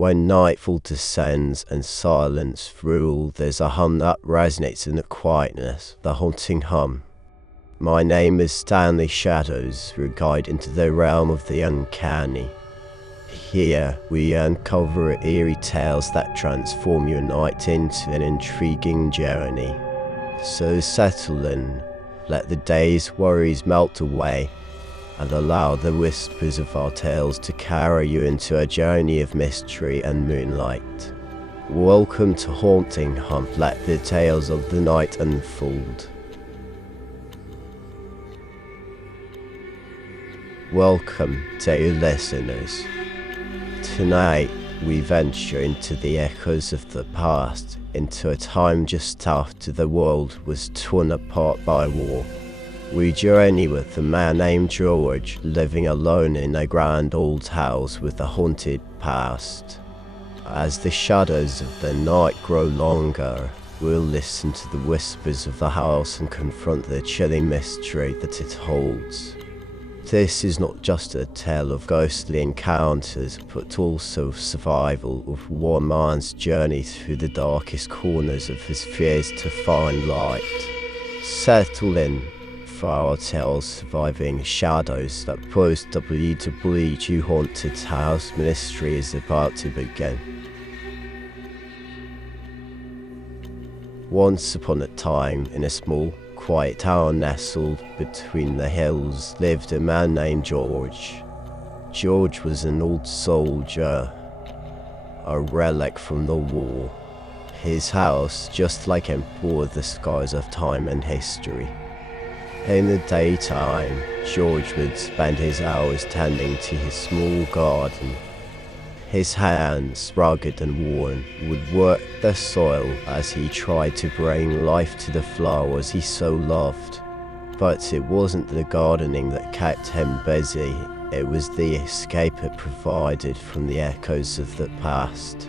When nightfall descends and silence rules, there's a hum that resonates in the quietness, the haunting hum. My name is Stanley. Shadows, your guide into the realm of the uncanny. Here, we uncover eerie tales that transform your night into an intriguing journey. So settle in, let the day's worries melt away, and allow the whispers of our tales to carry you into a journey of mystery and moonlight. Welcome to Haunting Hum. Let the tales of the night unfold. Welcome, dear listeners. Tonight, we venture into the echoes of the past, into a time just after the world was torn apart by war. We journey with a man named George, living alone in a grand old house with a haunted past. As the shadows of the night grow longer, we'll listen to the whispers of the house and confront the chilling mystery that it holds. This is not just a tale of ghostly encounters, but also of survival, of one man's journey through the darkest corners of his fears to find light. Settle in for our tales surviving shadows. That Post-WWII Haunted House Mystery is about to begin. Once upon a time, in a small, quiet town nestled between the hills, lived a man named George. George was an old soldier, a relic from the war. His house, just like him, bore the scars of time and history. In the daytime, George would spend his hours tending to his small garden. His hands, rugged and worn, would work the soil as he tried to bring life to the flowers he so loved. But it wasn't the gardening that kept him busy, it was the escape it provided from the echoes of the past.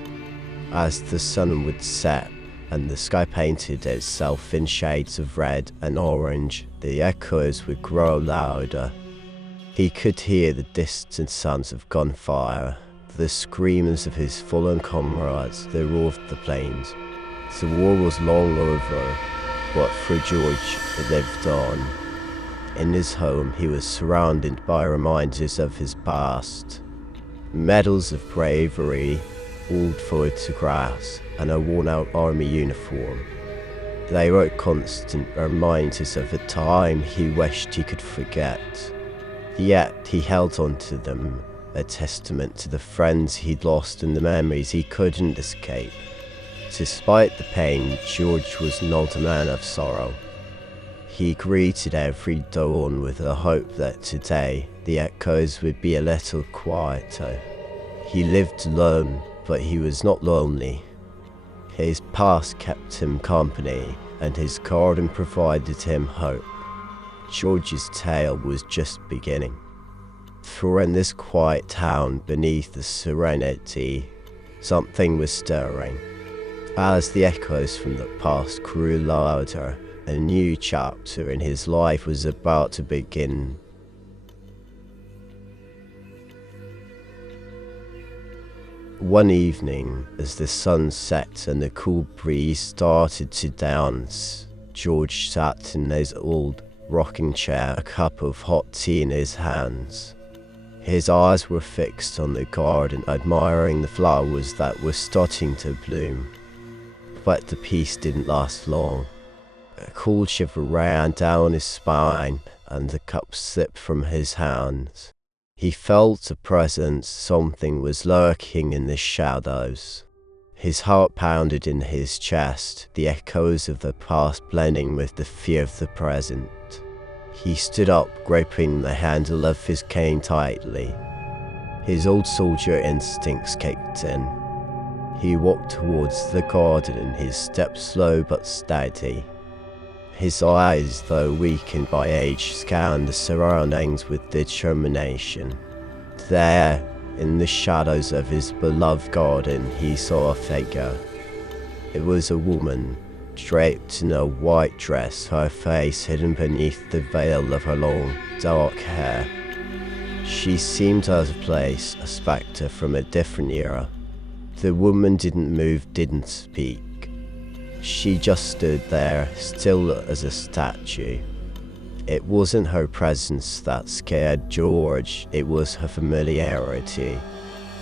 As the sun would set, and the sky painted itself in shades of red and orange, the echoes would grow louder. He could hear the distant sounds of gunfire, the screams of his fallen comrades, the roar of the planes. The war was long over, but for George, it lived on. In his home, he was surrounded by reminders of his past. Medals of bravery, old photographs, and a worn-out army uniform. They were constant reminders of a time he wished he could forget. Yet he held on to them, a testament to the friends he'd lost and the memories he couldn't escape. Despite the pain, George was not a man of sorrow. He greeted every dawn with the hope that today the echoes would be a little quieter. He lived alone, but he was not lonely. His past kept him company, and his garden provided him hope. George's tale was just beginning. For in this quiet town, beneath the serenity, something was stirring. As the echoes from the past grew louder, a new chapter in his life was about to begin. One evening, as the sun set and the cool breeze started to dance, George sat in his old rocking chair, a cup of hot tea in his hands. His eyes were fixed on the garden, admiring the flowers that were starting to bloom. But the peace didn't last long. A cold shiver ran down his spine, and the cup slipped from his hands. He felt a presence, something was lurking in the shadows. His heart pounded in his chest, the echoes of the past blending with the fear of the present. He stood up, gripping the handle of his cane tightly. His old soldier instincts kicked in. He walked towards the garden, his steps slow but steady. His eyes, though weakened by age, scanned the surroundings with determination. There, in the shadows of his beloved garden, he saw a figure. It was a woman, draped in a white dress, her face hidden beneath the veil of her long, dark hair. She seemed out of place, a spectre from a different era. The woman didn't move, didn't speak. She just stood there, still as a statue. It wasn't her presence that scared George, it was her familiarity.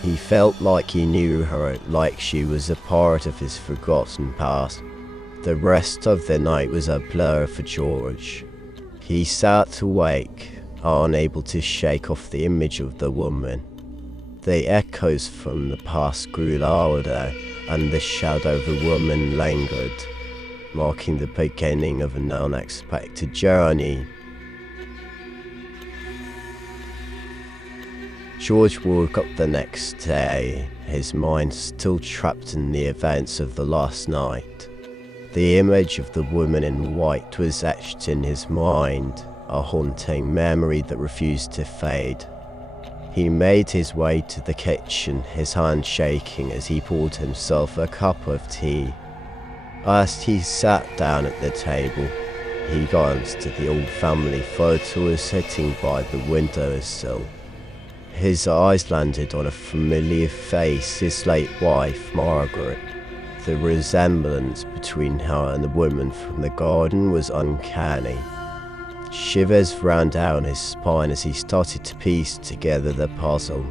He felt like he knew her, like she was a part of his forgotten past. The rest of the night was a blur for George. He sat awake, unable to shake off the image of the woman. The echoes from the past grew louder, and the shadow of the woman lingered, marking the beginning of an unexpected journey. George woke up the next day, his mind still trapped in the events of the last night. The image of the woman in white was etched in his mind, a haunting memory that refused to fade. He made his way to the kitchen, his hand shaking as he poured himself a cup of tea. As he sat down at the table, he glanced at the old family photo sitting by the windowsill. His eyes landed on a familiar face, his late wife, Margaret. The resemblance between her and the woman from the garden was uncanny. Shivers ran down his spine as he started to piece together the puzzle.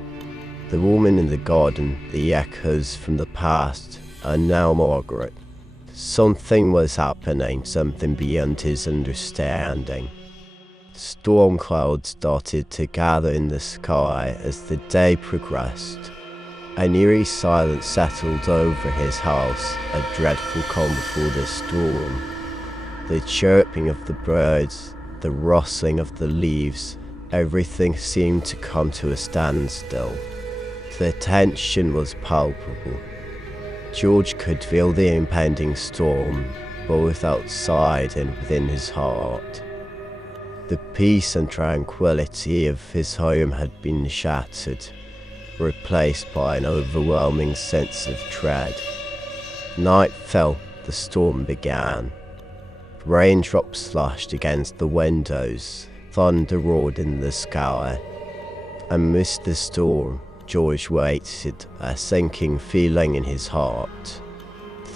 The woman in the garden, the echoes from the past, and now Margaret. Something was happening, something beyond his understanding. Storm clouds started to gather in the sky as the day progressed. An eerie silence settled over his house, a dreadful calm before the storm. The chirping of the birds, the rustling of the leaves, everything seemed to come to a standstill. The tension was palpable. George could feel the impending storm, both outside and within his heart. The peace and tranquility of his home had been shattered, replaced by an overwhelming sense of dread. Night fell, the storm began. Raindrops slashed against the windows, thunder roared in the sky. Amidst the storm, George waited, a sinking feeling in his heart.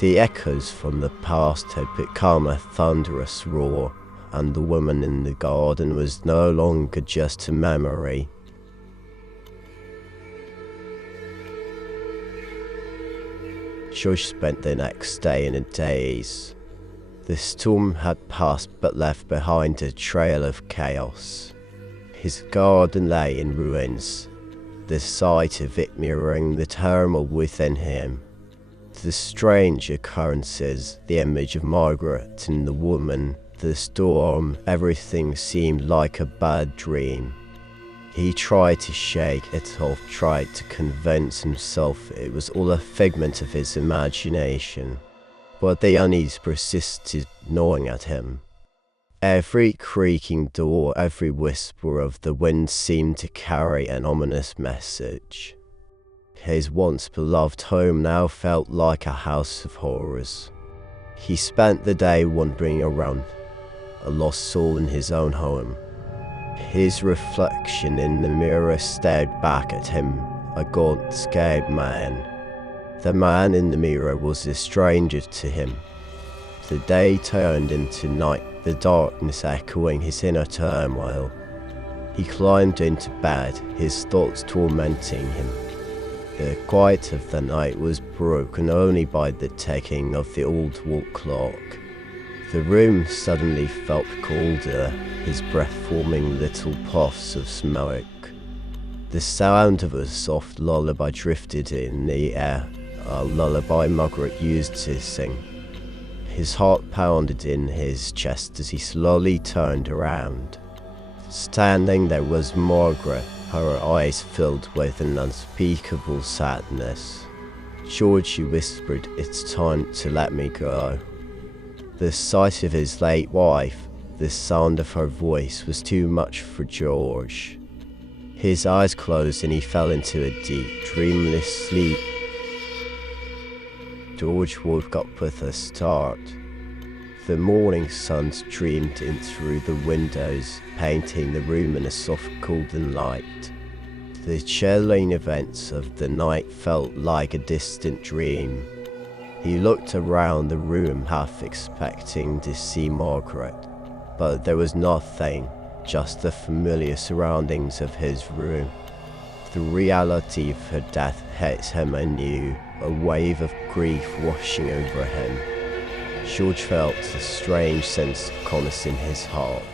The echoes from the past had become a thunderous roar, and the woman in the garden was no longer just a memory. George spent the next day in a daze. The storm had passed but left behind a trail of chaos. His garden lay in ruins, the sight of it mirroring the turmoil within him. The strange occurrences, the image of Margaret and the woman, the storm, everything seemed like a bad dream. He tried to shake it off, tried to convince himself it was all a figment of his imagination. But the unease persisted, gnawing at him. Every creaking door, every whisper of the wind seemed to carry an ominous message. His once beloved home now felt like a house of horrors. He spent the day wandering around, a lost soul in his own home. His reflection in the mirror stared back at him, a gaunt, scared man. The man in the mirror was a stranger to him. The day turned into night, the darkness echoing his inner turmoil. He climbed into bed, his thoughts tormenting him. The quiet of the night was broken only by the ticking of the old wall clock. The room suddenly felt colder, his breath forming little puffs of smoke. The sound of a soft lullaby drifted in the air, a lullaby Margaret used to sing. His heart pounded in his chest as he slowly turned around. Standing there was Margaret, her eyes filled with an unspeakable sadness. "George," she whispered, "it's time to let me go." The sight of his late wife, the sound of her voice was too much for George. His eyes closed and he fell into a deep, dreamless sleep. George woke up with a start. The morning sun streamed in through the windows, painting the room in a soft golden light. The chilling events of the night felt like a distant dream. He looked around the room, half expecting to see Margaret, but there was nothing, just the familiar surroundings of his room. The reality of her death hit him anew, a wave of grief washing over him. George felt a strange sense of calmness in his heart.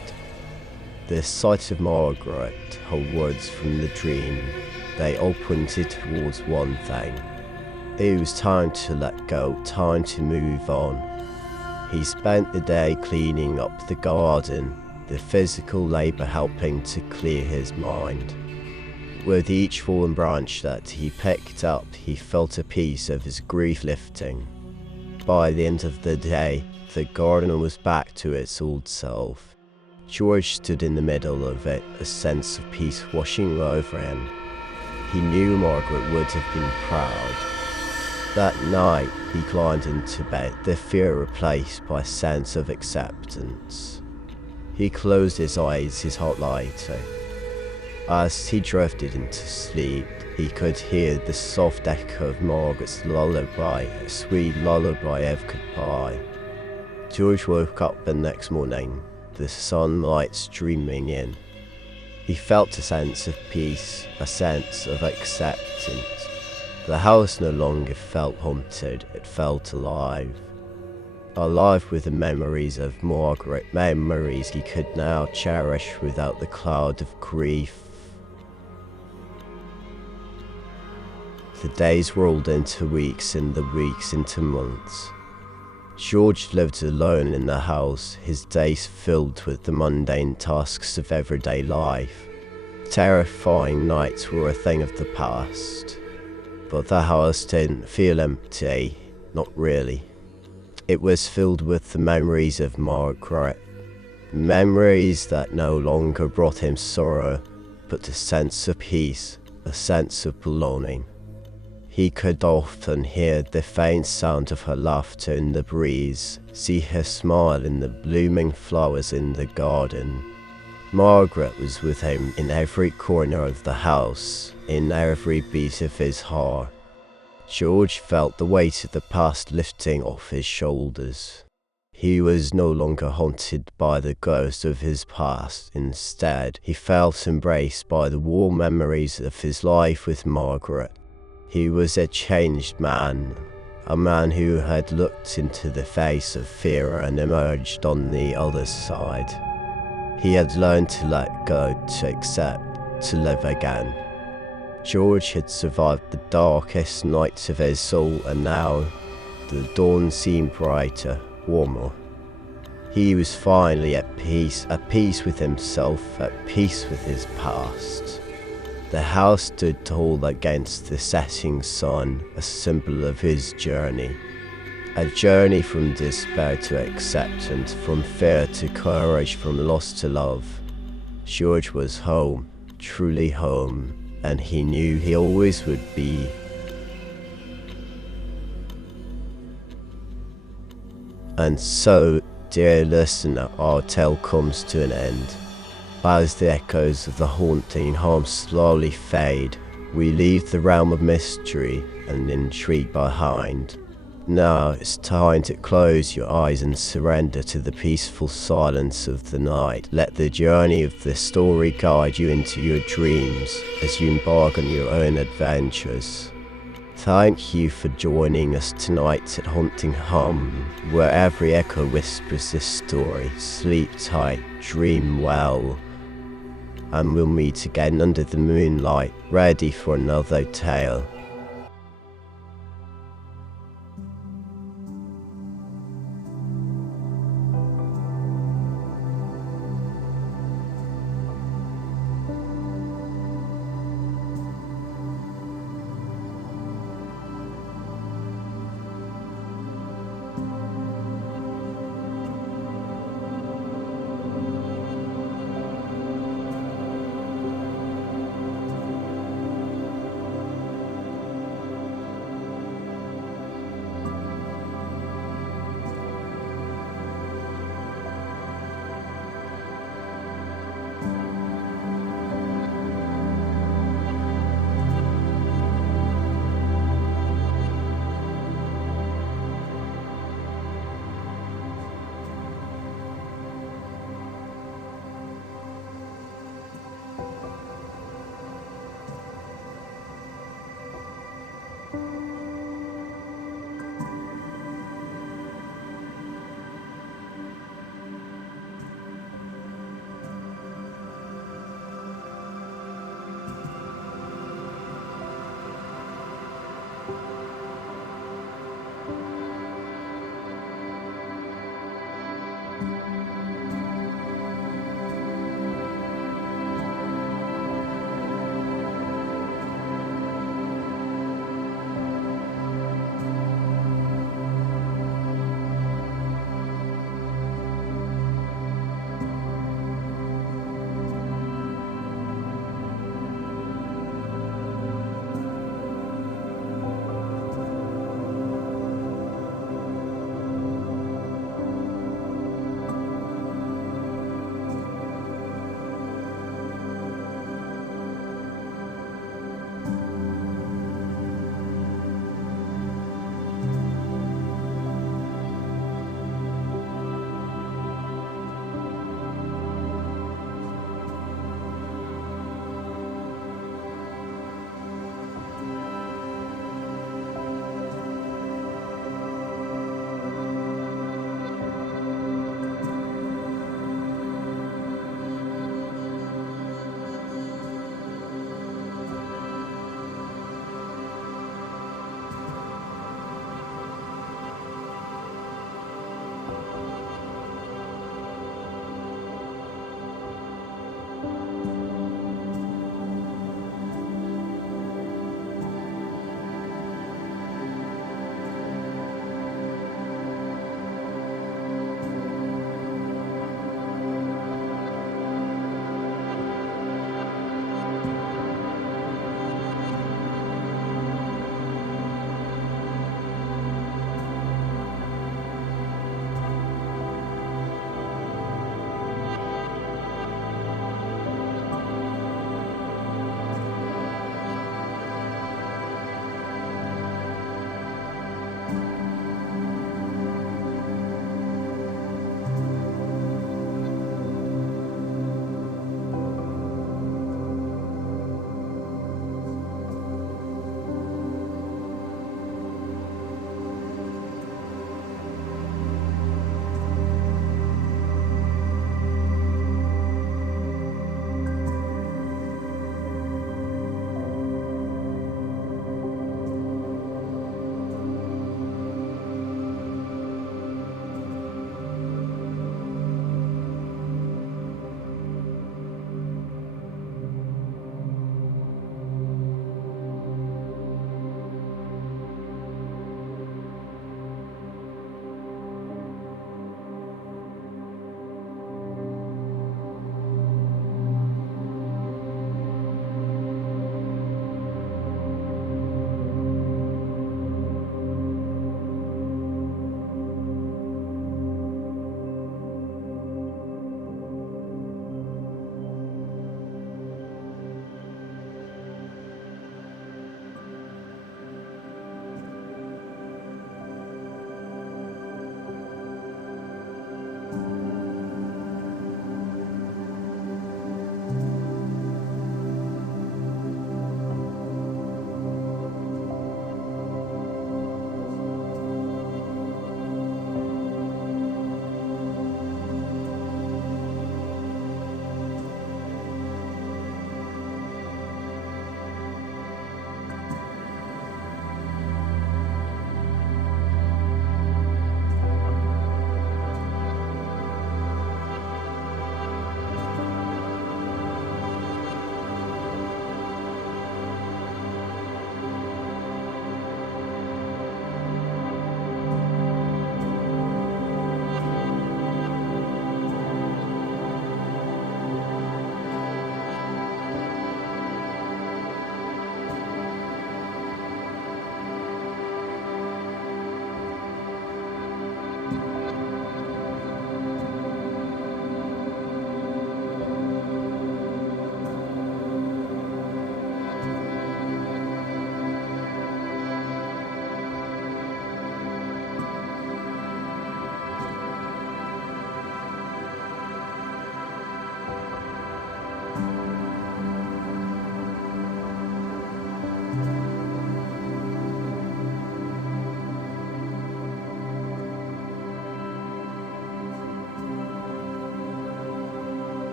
The sight of Margaret, her words from the dream, they all pointed towards one thing. It was time to let go, time to move on. He spent the day cleaning up the garden, the physical labour helping to clear his mind. With each fallen branch that he picked up, he felt a piece of his grief lifting. By the end of the day, the garden was back to its old self. George stood in the middle of it, a sense of peace washing over him. He knew Margaret would have been proud. That night, he climbed into bed, the fear replaced by a sense of acceptance. He closed his eyes, his heart lighter. As he drifted into sleep, he could hear the soft echo of Margaret's lullaby, a sweet lullaby of goodbye. George woke up the next morning, the sunlight streaming in. He felt a sense of peace, a sense of acceptance. The house no longer felt haunted, it felt alive. Alive with the memories of Margaret, memories he could now cherish without the cloud of grief. The days rolled into weeks and the weeks into months. George lived alone in the house, his days filled with the mundane tasks of everyday life. Terrifying nights were a thing of the past. But the house didn't feel empty, not really. It was filled with the memories of Margaret. Memories that no longer brought him sorrow, but a sense of peace, a sense of belonging. He could often hear the faint sound of her laughter in the breeze, see her smile in the blooming flowers in the garden. Margaret was with him in every corner of the house, in every beat of his heart. George felt the weight of the past lifting off his shoulders. He was no longer haunted by the ghost of his past. Instead, he felt embraced by the warm memories of his life with Margaret. He was a changed man, a man who had looked into the face of fear and emerged on the other side. He had learned to let go, to accept, to live again. George had survived the darkest nights of his soul, and now the dawn seemed brighter, warmer. He was finally at peace with himself, at peace with his past. The house stood tall against the setting sun, a symbol of his journey. A journey from despair to acceptance, from fear to courage, from loss to love. George was home, truly home, and he knew he always would be. And so, dear listener, our tale comes to an end. As the echoes of the haunting home slowly fade, we leave the realm of mystery and intrigue behind. Now it's time to close your eyes and surrender to the peaceful silence of the night. Let the journey of the story guide you into your dreams as you embark on your own adventures. Thank you for joining us tonight at Haunting Hum, where every echo whispers this story. Sleep tight, dream well, and we'll meet again under the moonlight, ready for another tale.